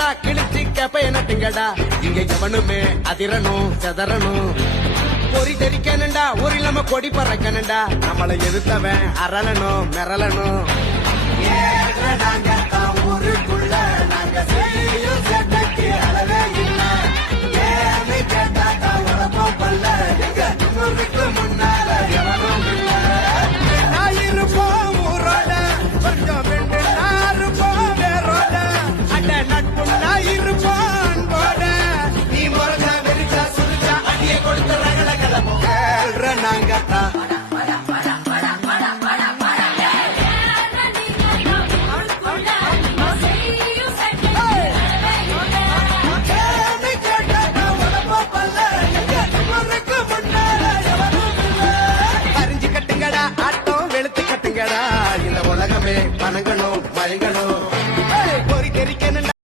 நட்டுங்கடா கிழிச்சு கேப்பைய நட்டுங்கடா இங்க எவனுமே அதிரணும் செதறணும் பொறி தெரிக்கணுண்டா ஒரு இல்லாம கொடி பறக்கணுண்டா நம்மளை எதிர்த்தவன் அரளணும் மிரளணும்